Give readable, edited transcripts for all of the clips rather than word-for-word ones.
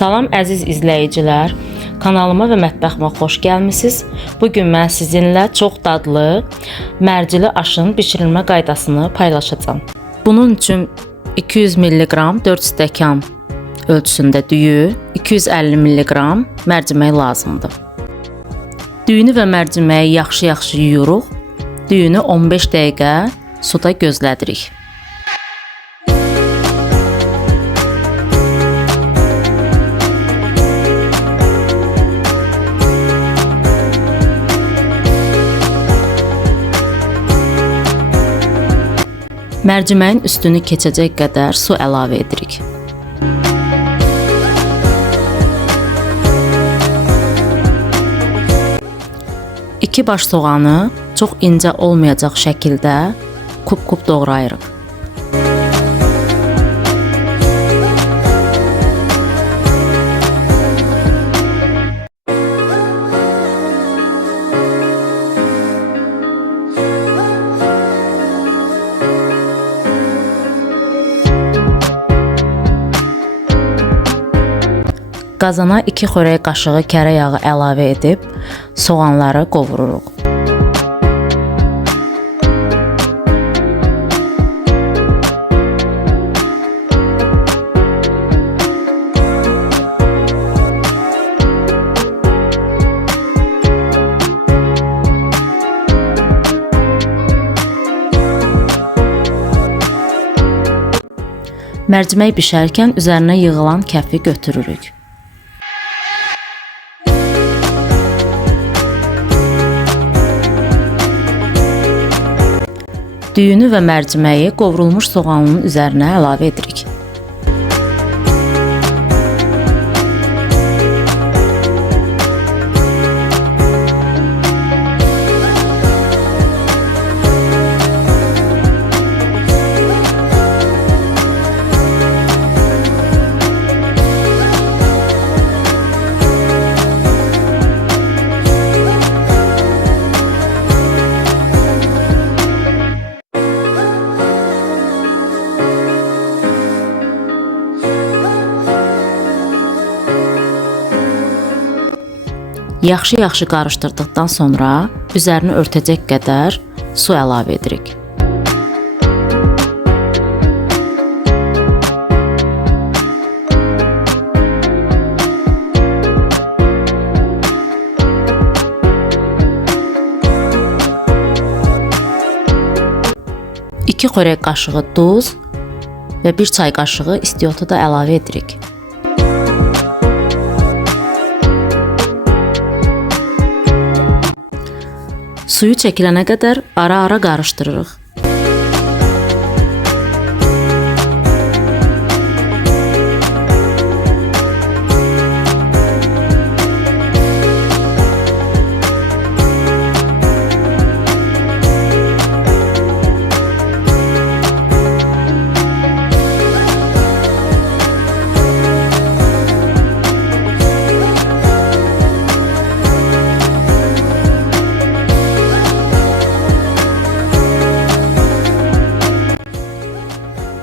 Salam əziz izləyicilər, kanalıma və mətbəximə xoş gəlmisiniz. Bugün mən sizinlə çox dadlı mərcili aşın bişirilmə qaydasını paylaşacağam. Bunun üçün 200 mg 4 stəkan ölçüsündə düyü, 250 mg mərcimək lazımdır. Düyünü və mərciməyi yaxşı yuyuruq. Düyünü 15 dəqiqə suda gözlədirik. Mərciməyin üstünü keçəcək qədər su əlavə edirik. İki baş soğanı çox incə olmayacaq şəkildə kub-kub doğrayırıq. Qazana 2 xörək qaşığı kərə yağı əlavə edib soğanları qovururuq. Mərcimək bişərkən üzərinə yığılan kəfi götürürük. Düyünü və mərciməyi qovrulmuş soğanın üzərinə əlavə edirik. Yaxşı qarışdırdıqdan sonra üzərini örtəcək qədər su əlavə edirik. İki xörək qaşığı duz və 1 çay qaşığı istiotu da əlavə edirik. Suyu çəkilənə qədər ara-ara qarışdırırıq.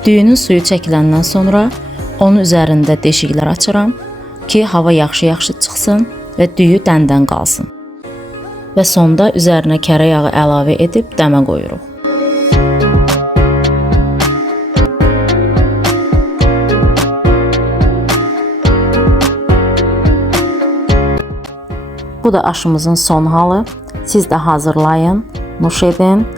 Düyünün suyu çəkiləndən sonra onun üzərində deşiklər açıram ki, hava yaxşı çıxsın və düyü dəndən qalsın. Və sonda üzərinə kərə yağı əlavə edib dəmə qoyuruq. Bu da aşımızın son halı. Siz də hazırlayın, nuş edin.